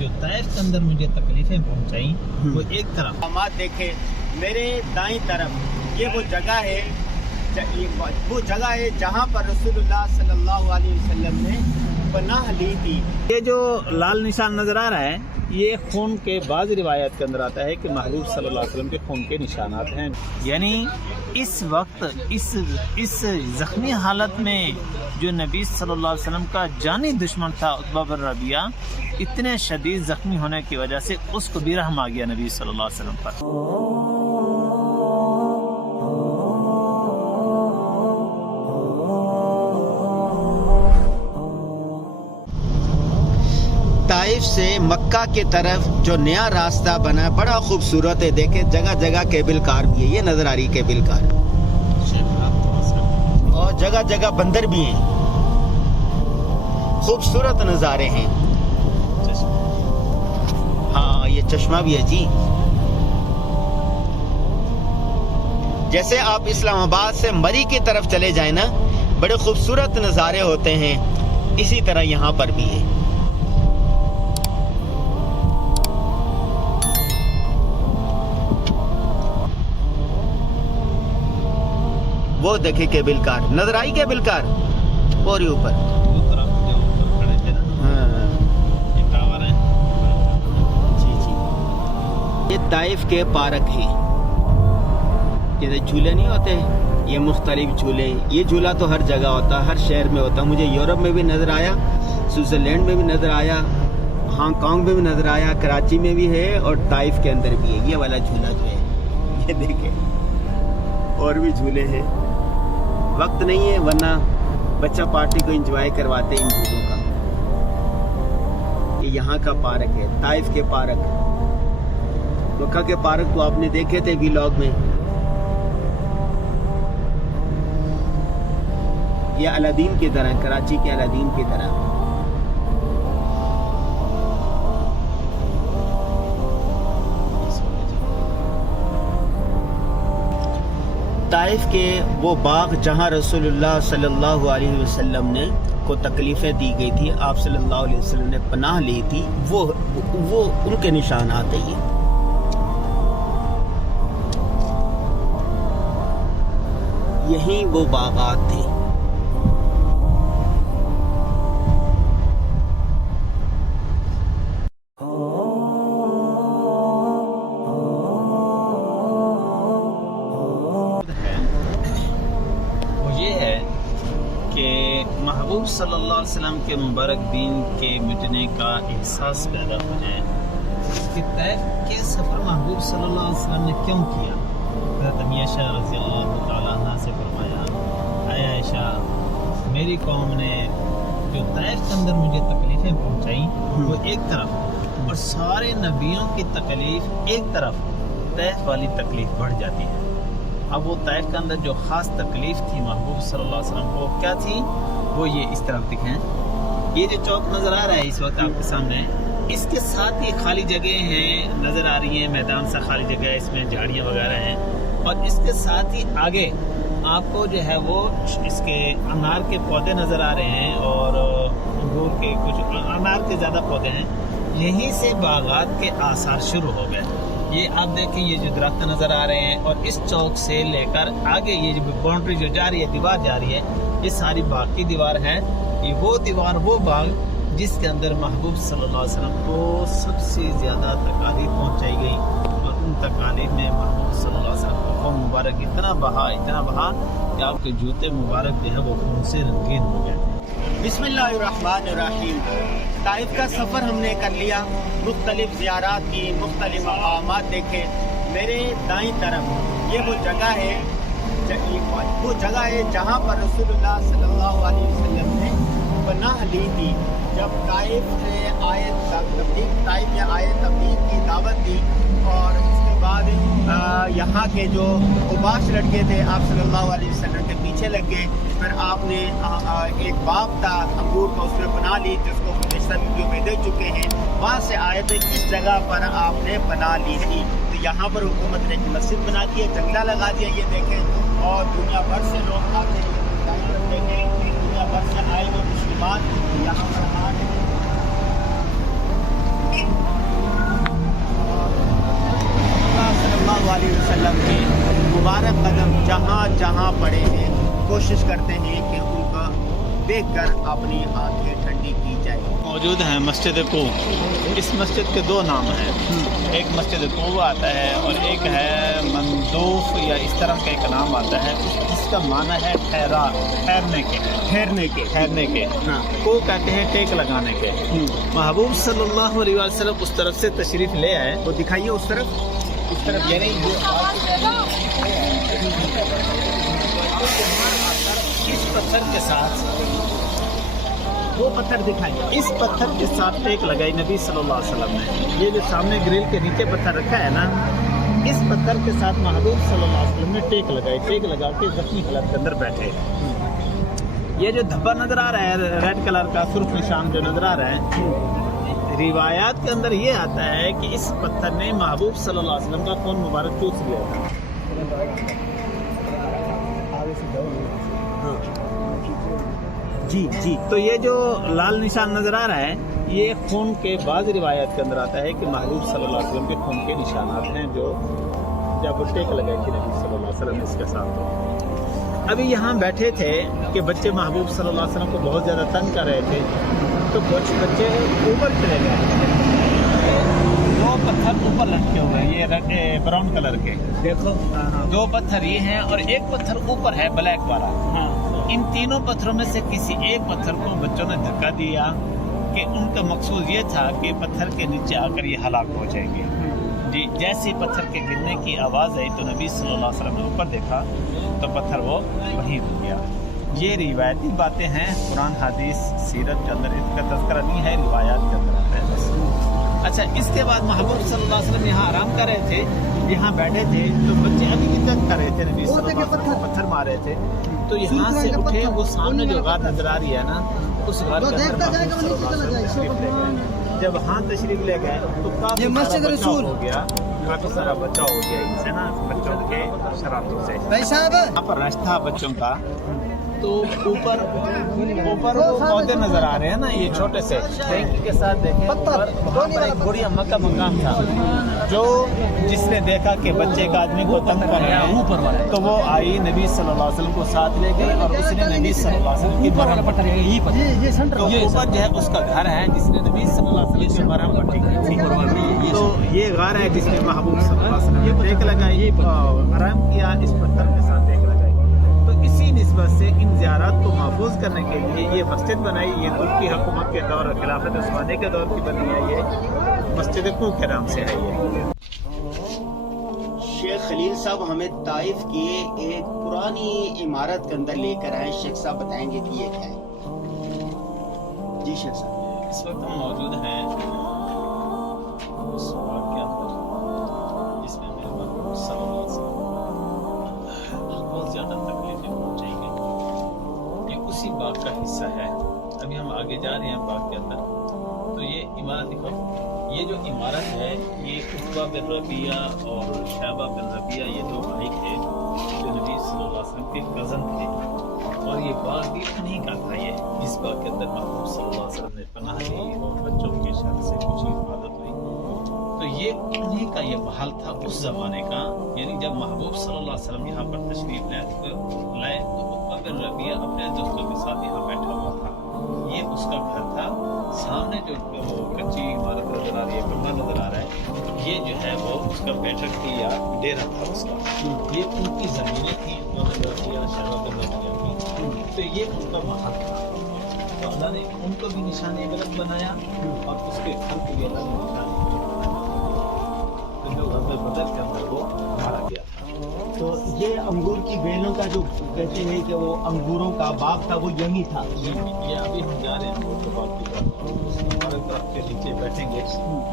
جو طائف کے اندر مجھے تکلیفیں پہنچائیں وہ ایک طرف دیکھیں میرے دائیں طرف یہ وہ جگہ ہے جہاں پر رسول اللہ صلی اللہ علیہ وسلم نے پناہ لی تھی. یہ جو لال نشان نظر آ رہا ہے یہ خون کے بعض روایات کے اندر آتا ہے کہ محبوب صلی اللہ علیہ وسلم کے خون کے نشانات ہیں. یعنی اس وقت اس زخمی حالت میں جو نبی صلی اللہ علیہ وسلم کا جانی دشمن تھا عتبہ بن ربیعہ، اتنے شدید زخمی ہونے کی وجہ سے اس کو بھی رحم آ گیا نبی صلی اللہ علیہ وسلم پر. طائف سے مکہ کے طرف جو نیا راستہ بنا بڑا خوبصورت ہے. دیکھیں جگہ جگہ کیبل کار بھی ہے، یہ نظر آ رہی کیبل کار، اور جگہ جگہ بندر بھی ہیں. خوبصورت نظارے ہیں. ہاں یہ چشمہ بھی ہے جی. جیسے آپ اسلام آباد سے مری کی طرف چلے جائیں نا، بڑے خوبصورت نظارے ہوتے ہیں، اسی طرح یہاں پر بھی ہے. وہ دیکھیں کیبل کار نظر آئی، کیبل کار اور یہ اوپر یہ طائف کے پارک ہیں. جیسے جھولے نہیں ہوتے یہ مختلف جھولے، یہ جھولا تو ہر جگہ ہوتا، ہر شہر میں ہوتا. مجھے یورپ میں بھی نظر آیا، سوئٹزرلینڈ میں بھی نظر آیا، ہانگ کانگ میں بھی نظر آیا، کراچی میں بھی ہے، اور طائف کے اندر بھی ہے. یہ والا جھولا جو ہے یہ دیکھیں، اور بھی جھولے ہیں. وقت نہیں ہے ورنہ بچہ پارٹی کو انجوائے کرواتے ان جھولوں کا. یہ یہاں کا پارک ہے، طائف کے پارک. مکہ کے پارک تو آپ نے دیکھے تھے ویلاگ میں. یہ الادین کی طرح، کراچی کے الادین کی طرح. طائف کے وہ باغ جہاں رسول اللہ صلی اللہ علیہ وسلم نے کو تکلیفیں دی گئی تھی، آپ صلی اللہ علیہ وسلم نے پناہ لی تھی، وہ ان کے نشانات ہیں. یہیں وہ باغات تھے. محبوب صلی اللہ علیہ وسلم کے مبارک دین کے مٹنے کا احساس پیدا ہو جائے کہ طائف کے سفر محبوب صلی اللہ علیہ وسلم نے کیوں کیا. حضرت عائشہ رضی اللہ تعالیٰ عنہ سے فرمایا، اے عائشہ میری قوم نے جو طائف کے اندر مجھے تکلیفیں پہنچائیں وہ ایک طرف، اور سارے نبیوں کی تکلیف ایک طرف، طائف والی تکلیف بڑھ جاتی ہے. اب وہ طائف کے اندر جو خاص تکلیف تھی محبوب صلی اللہ علیہ وسلم کو کیا تھی، وہ یہ اس طرف دکھیں. یہ جو چوک نظر آ رہا ہے اس وقت آپ کے سامنے، اس کے ساتھ ہی خالی جگہ ہیں نظر آ رہی ہیں، میدان سا خالی جگہ ہے، اس میں جھاڑیاں وغیرہ ہیں. اور اس کے ساتھ ہی آگے آپ کو جو ہے وہ اس کے انار کے پودے نظر آ رہے ہیں، اور انگور کے کچھ انار کے زیادہ پودے ہیں. یہیں سے باغات کے آثار شروع ہو گئے. یہ آپ دیکھیں یہ جو درخت نظر آ رہے ہیں، اور اس چوک سے لے کر آگے یہ جو باؤنڈری جو جا رہی ہے، دیوار جا رہی ہے، یہ ساری باغ کی دیوار ہے. یہ وہ دیوار، وہ باغ جس کے اندر محبوب صلی اللہ علیہ وسلم کو سب سے زیادہ تکالیف پہنچائی گئی. اور ان تکالیف میں محبوب صلی اللہ علیہ وسلم کو خون مبارک اتنا بہا کہ آپ کے جوتے مبارک جو ہے وہ خون سے رنگین ہو گئے. بسم اللہ الرحمن الرحیم. طائف کا سفر ہم نے کر لیا، مختلف زیارات کی، مختلف مقامات دیکھے. میرے دائیں طرف یہ وہ جگہ ہے جہاں پر رسول اللہ صلی اللہ علیہ وسلم نے پناہ لی تھی. جب طائف میں آئے تبلیغ کی دعوت دی، اور اس کے بعد یہاں کے جو اوباش لڑکے تھے آپ صلی اللہ علیہ وسلم کے پیچھے لگ گئے. پھر آپ نے ایک باغ تھا انگور کا، اس میں پناہ لی، جس کو گزشتہ ویڈیو میں دے چکے ہیں. وہاں سے آئے تھے، اس جگہ پر آپ نے پناہ لی تھی. تو یہاں پر حکومت نے ایک مسجد بنا دی ہے، جنگلہ لگا دیا، یہ دیکھیں. اور دنیا بھر سے لوگ آتے ہیں، دنیا بھر سے آئے ہوئے مسلمان یہاں پر آ जहाँ पड़े हैं कोशिश करते हैं कि उनका देखकर अपनी आंखें ठंडी की जाए। मौजूद हैं मस्जिद कूब। इस मस्जिद के दो नाम हैं, एक मस्जिद कूब आता है और एक है मंदूफ या इस तरह का एक नाम आता है जिसका माना है ठहरने के। हाँ। को कहते हैं टेक लगाने के। महबूब सल्लल्लाहु अलैहि वसल्लम उस तरफ से तशरीफ ले आए। वो दिखाइए उस तरफ यानी इस पत्थर के साथ वो पत्थर दिखाइए। इस पत्थर के साथ टेक लगाई नबी सल्लल्लाहु अलैहि वसल्लम ने। ये जो सामने ग्रिल के नीचे पत्थर रखा है ना, इस पत्थर के साथ महबूब सल्लल्लाहु अलैहि वसल्लम ने टेक लगाई। टेक लगा के जख्मी हालत के अंदर बैठे। ये जो धब्बा नजर आ रहा है रेड कलर का सुर्ख निशान जो नजर आ रहा है, रिवायात के अंदर ये आता है कि इस पत्थर ने महबूब सल्लल्लाहु अलैहि वसल्लम का खून मुबारक चूस लिया था। जी तो ये जो लाल निशान नजर आ रहा है ये खून के बाद रिवायत के अंदर आता है कि महबूब सल्लल्लाहु अलैहि वसल्लम के खून के निशानात हैं जो जब टेक लगाई थी नबी सल्लल्लाहु अलैहि वसल्लम इसके साथ। तो अभी यहाँ बैठे थे कि बच्चे महबूब सल्लल्लाहु अलैहि वसल्लम को बहुत ज़्यादा तंग कर रहे थे, तो कुछ बच्चे ऊपर चले गए। दो पत्थर ऊपर लटके हुए हैं, ये ब्राउन कलर के, देखो दो पत्थर ये हैं और एक पत्थर ऊपर है ब्लैक वाला। इन तीनों पत्थरों में से किसी एक पत्थर को बच्चों ने धक्का दिया कि उनका मकसूद ये था कि पत्थर के नीचे आकर ये हलाक हो जाएंगे। जी जैसे पत्थर के गिरने की आवाज़ आई तो नबी सल्लल्लाहु अलैहि वसल्लम ने ऊपर देखा तो पत्थर वो वहीं रुक गया। ये रिवायती बातें हैं, कुरान हदीस सीरत के अंदर इनका तज़किरा नहीं है, रिवायात के अंदर आता है बस। अच्छा, इसके बाद महबूब सल्लल्लाहु अलैहि वसल्लम यहाँ आराम कर रहे थे, यहाँ बैठे थे, तो बच्चे अभी भी तंग कर रहे थे, नबी सल्लल्लाहु अलैहि वसल्लम को पत्थर मार रहे थे। तो यहाँ से उठे, वो सामने जो गार नजर आ रही है ना, उस गार के अंदर महबूब सल्लल्लाहु अलैहि वसल्लम तशरीफ ले गए। जब हाँ तशरीफ ले गए तो काफी सारा बचाव हो गया, काफी सारा बचाव हो गया इनसे ना, बच्चों के शरारतों से। यहाँ पर रास्ता बच्चों का, तो ऊपर वो पौधे नजर आ रहे हैं ना, ये छोटे से टैंक के साथ देखें, वहाँ पर एक बुढ़िया मक्का मकाम था, जो जिसने देखा कि बच्चे का आदमी को तंग कर रहे हैं ऊपर, तो वो आई नबी सल्लल्लाहु अलैहि वसल्लम को साथ ले गई और उसने नबी सल्लल्लाहु अलैहि वसल्लम की मरहम पट्टी, तो ऊपर जो है उसका घर है जिसने नबी सल्लल्लाहु अलैहि वसल्लम की मरहम पट्टी की थी। तो ये घर है जिसमें महबूब सल्लल्लाहु अलैहि वसल्लम ने टेक लगाई, मरहम किया, इस पत्थर के साथ टेक लगाई। तो इसी निस्बत से इन ज़ियारत को महफूज करने के लिए ये मस्जिद बनाई। ये तुर्की हुकूमत के दौर, खिलाफत उस्मानी के दौर की बनी है, ये मस्जिद कूब के नाम से है। ये शेख खलील साहब हमें ताइफ की एक पुरानी इमारत के अंदर लेकर आए। शेख साहब बताएंगे कि ये क्या है। जी शेख साहब। इस वक्त हम मौजूद हैं उस बाग के अंदर जिसमें मेरे महबूब सल्लल्लाहु अलैहि वसल्लम बहुत ज़्यादा तकलीफें पहुँचाएंगे। ये उसी बाग का हिस्सा है। अभी हम आगे जा रहे हैं बाग के अंदर, तो ये इमारत दिखाओ। ये जो इमारत है ये उत्बा बिन रबिया और शैबा बिन रबिया, ये दो भाई थे जो नबी सल्लल्लाहु अलैहि वसल्लम के कज़न थे, और ये बाग भी उन्हीं का था। ये इस बाग के अंदर महबूब सल्लल्लाहु अलैहि वसल्लम ने पनाह ली और बच्चों के शर से कुछ हिफाजत हुई। तो ये उन्हीं का ये महल था उस ज़माने का, यानी जब महबूब सल्लल्लाहु अलैहि वसल्लम यहाँ पर तशरीफ लाए तो उत्बा बिन रबिया अपने दोस्तों के साथ यहाँ बैठा हुआ था। ये उसका घर था। सामने जो कच्ची इमारत नजर आ रही है, कमरा नजर आ रहा है, ये जो है वो उसका बैठक थी या डेरा था उसका। ये उनकी ज़मीनें थी, तो ये उसका महल था। तो अल्लाह ने उनको भी निशानी गलत बनाया और उसके घर को भी अल्लाह ने निशानी गलत बनाया। तो जो गज़वे बदर के अंदर वो मारा गया था। तो ये अंगूर की बेलों का जो कहते हैं कि वो अंगूरों का बाग था, वो यही था। ये अभी हम जा रहे हैं अंगूर के बाग की तरफ, उस इमारत के नीचे बैठेंगे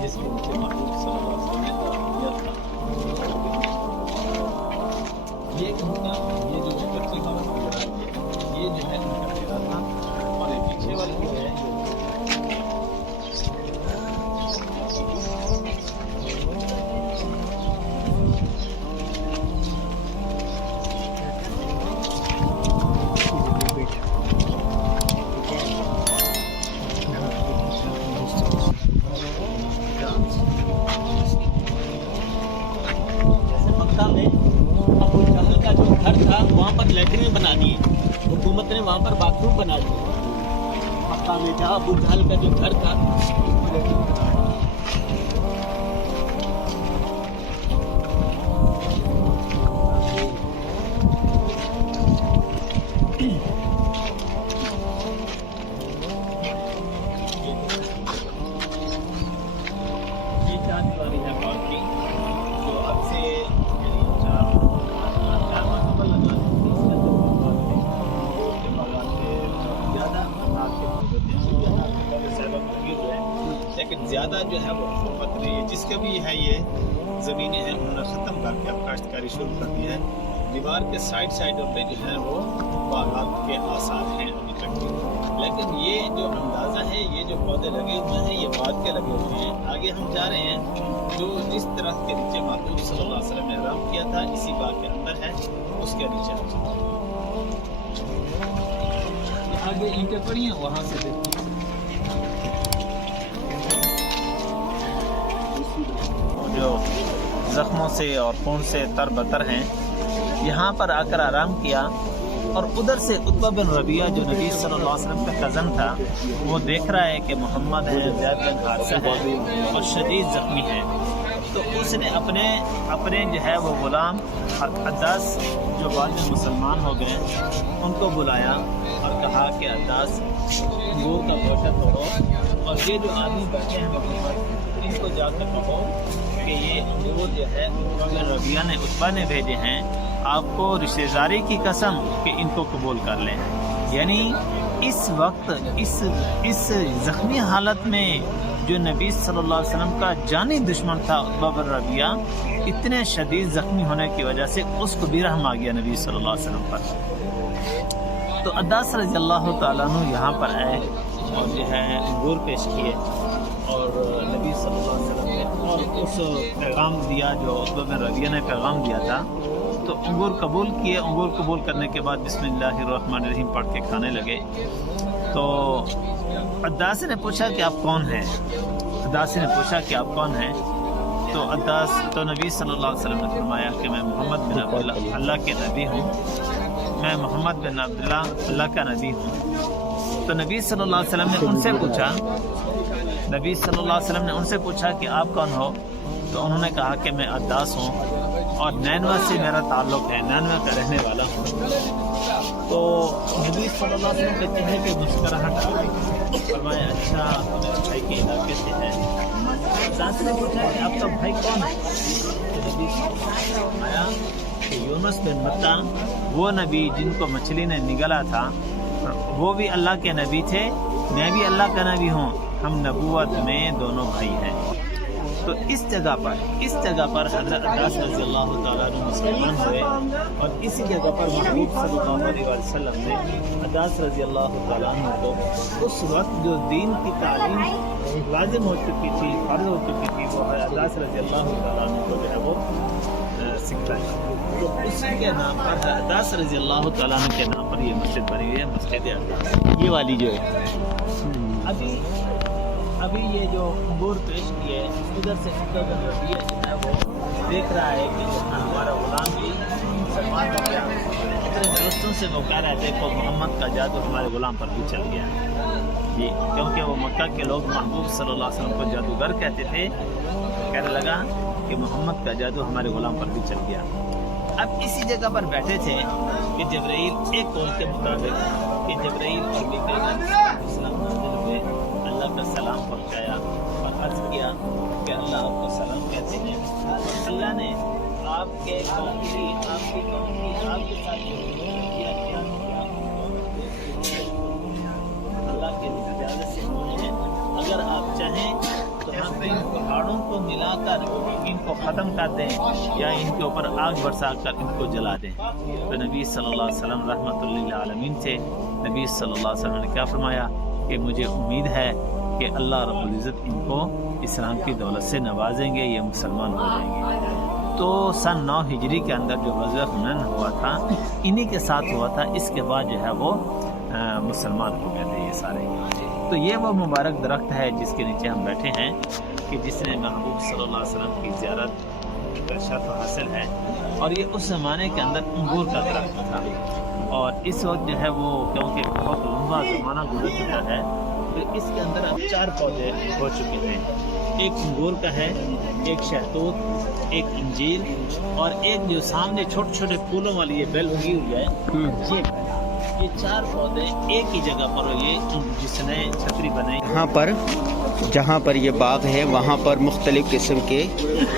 जिसके नीचे महबूब सल्लल्लाहु अलैहि वसल्लम ने किया था। ये उनका, ये जो कच्ची इमारत नजर आ रही है, ये जो है उनका डेरा था, और ये पीछे वाली जो है बना दिए, हुकूमत ने वहाँ पर बाथरूम बना दिए। मक्का में जहाँ अबू जहल का जो घर था, ये 4 दीवारी है बाकी, जो अब से 4 माह कबल लगा लेकिन ज़्यादा जो है वो हुकूमत ने जिसके भी है ये ज़मीनें हैं उन्होंने ख़त्म करके अब काश्तकारी शुरू कर दी है। दीवार के साइडों पे जो है वो बागात के आसार हैं अभी तक भी, लेकिन ये जो अंदाज़ा है, ये जो पौधे लगे हुए हैं ये बाद के लगे हुए हैं। आगे हम जा रहे हैं, जो जिस तरह के नीचे महबूब सल्लल्लाहु अलैहि वसल्लम ने आराम किया था इसी बाग के अंदर है, उसके नीचे आगे ईंटें पड़ी हैं, वहाँ से देखिए जो जख्मों से और खून से तरबतर हैं, यहाँ पर आकर आराम किया। और उधर से उत्बा बिन रबिया जो नबी सल्लल्लाहु अलैहि वसल्लम का कज़न था, वो देख रहा है कि मोहम्मद है, ज़ैद बिन हारिसा है और शदीद ज़ख्मी है। तो उसने अपने जो है वो ग़ुलाम अद्दास जो बाद में मुसलमान हो गए उनको बुलाया और कहा कि अद्दास अंगूर का गोशा तोड़ो, और ये जो आदमी बैठे हैं मोहम्मद, इनको जाकर कहो कि ये अंगूर जो है रबिया ने उत्बा ने भेजे हैं, आपको रिश्तेदारी की कसम कि इनको कबूल कर लें। यानी इस वक्त इस ज़ख्मी हालत में जो नबी सल्लल्लाहु अलैहि वसल्लम का जानी दुश्मन था उत्बा बिन रबिया, इतने शदीद ज़ख्मी होने की वजह से उसको भी रहम आ गया नबी सल्लल्लाहु अलैहि वसल्लम पर। तो अद्दास रज़ियल्लाहु ताला अन्हु यहाँ पर आए और जो है अंगूर पेश किए और नबी सल्लल्लाहु अलैहि वसल्लम ने और उस पैगाम दिया जो उत्बा बिन रबिया ने पैगाम दिया था, तो अंगूर कबूल किए। अंगूर कबूल करने के बाद बिस्मिल्लाहिर्रहमानिर्रहीम पढ़ के खाने लगे। तो अद्दास ने पूछा कि आप कौन हैं? तो नबी सल्लल्लाहु अलैहि वसल्लम ने फरमाया कि मैं मोहम्मद बिन अब्दुल्लाह अल्लाह के नबी हूँ, मैं मोहम्मद बिन अब्दुल्लाह अल्लाह का नबी हूँ। तो नबी सल्लल्लाहु अलैहि वसल्लम ने उनसे पूछा कि आप कौन हो? तो उन्होंने कहा कि मैं अद्दास हूँ और नैनवा से मेरा ताल्लुक़ है, नैनवा का रहने वाला हूँ। तो नबी सल्लल्लाहु अलैहि वसल्लम के चेहरे पे मुस्कुराहट आ गई। फरमाया अच्छा मेरे भाई के इलाके से है। अद्दास ने पूछा कि आपका भाई कौन है? तो नबी फरमाया कि यूनुस बिन मत्ता, वो नबी जिनको मछली ने निगला था, वो भी अल्लाह के नबी थे, मैं भी अल्लाह का नबी हूँ, हम नबूवत में दोनों भाई हैं। तो इस जगह पर हज़रत अब्बास रज़ियल्लाहु ताला अन्हु मुसलमान हुए और इसी जगह पर महबूब सल्लल्लाहु अलैहि वसल्लम ने अब्बास रज़ियल्लाहु ताला अन्हु को उस वक्त जो दीन की तालीम लाजिम हो चुकी थी, फ़र्ज़ हो चुकी थी, वो अब्बास रज़ियल्लाहु ताला अन्हु को जो है वो सिखाई। तो उसी के नाम पर अब्बास रज़ियल्लाहु ताला अन्हु के नाम पर ये मस्जिद बनी हुई है, मस्जिद अब्बास, ये वाली जो है। अभी ये जो अंगूर पेश किए, उधर से उत्बा बिन रबिया जो है वो देख रहा है कि जो हमारा गुलाम भी मुसलमान हो गया। अपने दोस्तों से वो कह रहे थे कि मोहम्मद का जादू हमारे गुलाम पर भी चल गया जी, क्योंकि वो मक्का के लोग महबूब सल्लल्लाहु अलैहि वसल्लम को जादूगर कहते थे। कहने लगा कि मोहम्मद का जादू हमारे गुलाम पर भी चल गया। अब इसी जगह पर बैठे थे कि जबरील, एक कौल के मुताबिक कि जबरील और मीकाईल अलैहिस्सलाम नाज़िल हुए, अल्लाह का सलाम पहुँचाया और अर्ज़ किया कि अल्लाह आपको सलाम कहते हैं। अल्लाह ने आपके कौम की, आपके साथ जो किया अल्लाह के इजाज़त से हुए हैं। अगर आप चाहें तो हम इन पहाड़ों को मिलाकर इनको ख़त्म कर दें या इनके ऊपर आग बरसाकर इनको जला दें। तो नबी सल्लल्लाहु अलैहि वसल्लम रहमतुल लिल आलमीन थे। नबी सल्लल्लाहु अलैहि वसल्लम ने क्या फरमाया कि मुझे उम्मीद है कि अल्लाह रब्बुल इज़्ज़त इनको इस्लाम की दौलत से नवाजेंगे, ये मुसलमान हो जाएंगे। तो सन 9 हिजरी के अंदर जो ग़ज़वा हुनैन हुआ था, इन्हीं के साथ हुआ था। इसके बाद जो है वो मुसलमान हो गए थे ये सारे। तो ये वो मुबारक दरख्त है जिसके नीचे हम बैठे हैं कि जिसने महबूब सल्लल्लाहु अलैहि वसल्लम की ज़ियारत شرف حاصل ہے. اور یہ اس زمانے کے اندر انگور کا درخت تھا، اور اس وقت جو ہے وہ کیونکہ بہت لمبا زمانہ گزر چکا ہے تو اس کے اندر اب 4 پودے ہو چکے ہیں. ایک انگور کا ہے، ایک شہتوت، ایک انجیر، اور ایک جو سامنے چھوٹے چھوٹے پھولوں والی یہ بیل اگی ہوئی ہے. یہ 4 پودے ایک ہی جگہ پر ہوئے جس نے چھتری بنائی. یہاں پر جہاں پر یہ باغ ہے وہاں پر مختلف قسم کے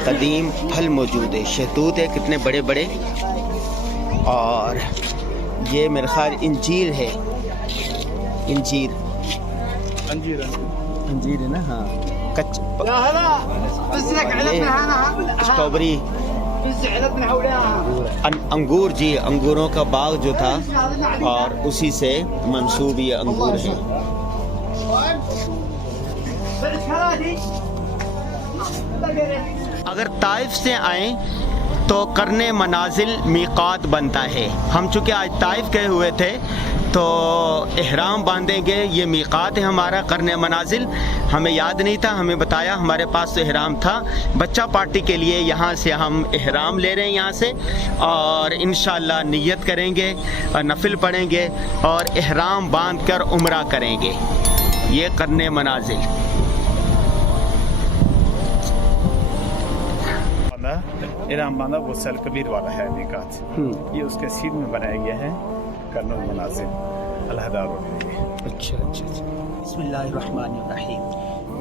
قدیم پھل موجود ہے. شہتوت ہے کتنے بڑے بڑے، اور یہ میرے خیال انجیر ہے. انجیر ہے نا؟ ہاں. اسٹرابری، انگور، جی انگوروں کا باغ جو تھا اور اسی سے منسوب یہ انگور ہے. اگر طائف سے آئیں تو کرنے منازل میقات بنتا ہے. ہم چونکہ آج طائف گئے ہوئے تھے تو احرام باندھیں گے، یہ میقات ہے ہمارا کرنے منازل. ہمیں یاد نہیں تھا، ہمیں بتایا، ہمارے پاس تو احرام تھا. بچہ پارٹی کے لیے یہاں سے ہم احرام لے رہے ہیں یہاں سے، اور انشاءاللہ نیت کریں گے اور نفل پڑھیں گے اور احرام باندھ کر عمرہ کریں گے. یہ کرنے منازل. احرام باندھا وہ سل کبیر والا ہے میقات. یہ اس کے سین میں بنایا گیا ہے کرنے منازل علیحدہ روڈ میں. اچھا. بسم اللہ الرحمن الرحیم.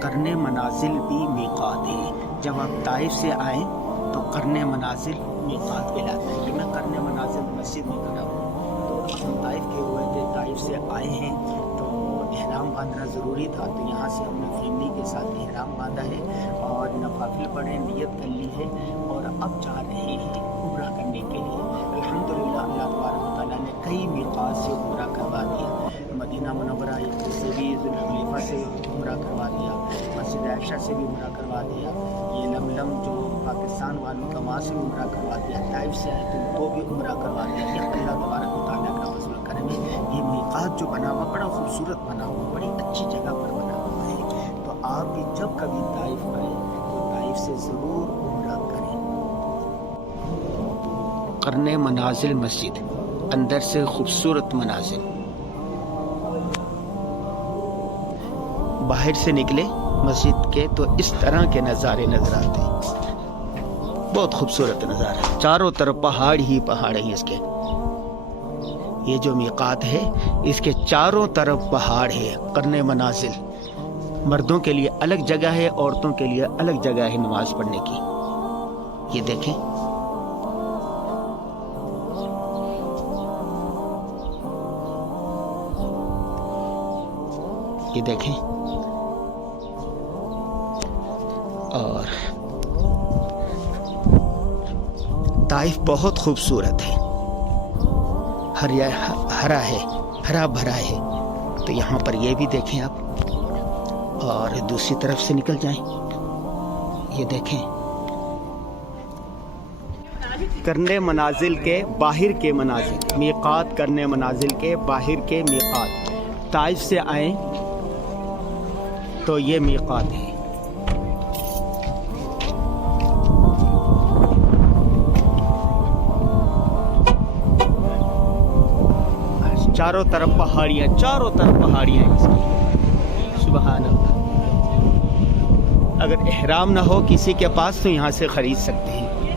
کرنے منازل بھی میقات ہے. جب آپ طائف سے آئیں تو کرنے منازل میقات کہلاتا ہے. یہ میں کرنے منازل مسجد میں کھڑا ہوں. تو ہم طائف کے ہوئے تھے، طائف سے آئے ہیں تو احرام باندھنا ضروری تھا، تو یہاں سے ہم نے فیملی کے ساتھ احرام باندھا ہے اور نوافل پڑھے، نیت کر لی ہے، اور اب جا رہے ہیں عمرہ کرنے کے لیے. الحمدللہ اللہ تبارک و تعالیٰ نے کئی میقات سے عمرہ کروا دیا. مدینہ منورہ سے بھی، ذوالخلیفہ سے عمرہ کروا دیا، مسجد عائشہ سے بھی عمرہ کروا دیا، یہ لملم جو پاکستان والوں کا وہاں سے عمرہ کروا دیا، طائف سے آئے تو بھی عمرہ کروا دیا. یہ اللہ تبارک و تعالیٰ کا فضل و کرم ہے. یہ میقات جو بنا ہوا بڑا خوبصورت بنا ہوا، بڑی اچھی جگہ پر بنا ہوا ہے. تو آپ بھی جب کبھی طائف آئے تو طائف سے ضرور عمرہ کریں. کرنے منازل مسجد، اندر سے خوبصورت مناظر. باہر سے نکلے مسجد کے تو اس طرح کے نظارے نظر آتے ہیں. بہت خوبصورت نظارہ، چاروں طرف پہاڑ ہی پہاڑ ہیں. اس کے یہ جو میقات ہے اس کے چاروں طرف پہاڑ ہے. کرنے منازل مردوں کے لیے الگ جگہ ہے، عورتوں کے لیے الگ جگہ ہے نماز پڑھنے کی. یہ دیکھیں، یہ دیکھیں. اور طائف بہت خوبصورت ہے، ہرا ہے، ہرا بھرا ہے. تو یہاں پر یہ بھی دیکھیں آپ، اور دوسری طرف سے نکل جائیں، یہ دیکھیں. کرنے منازل کے باہر کے منازل، میقات کرنے منازل کے باہر کے میقات. طائف سے آئیں تو یہ میقات ہے. چاروں طرف پہاڑیاں، چاروں طرف پہاڑیاں ہیں اس کی. سبحان اللہ. اگر احرام نہ ہو کسی کے پاس تو یہاں سے خرید سکتے ہیں.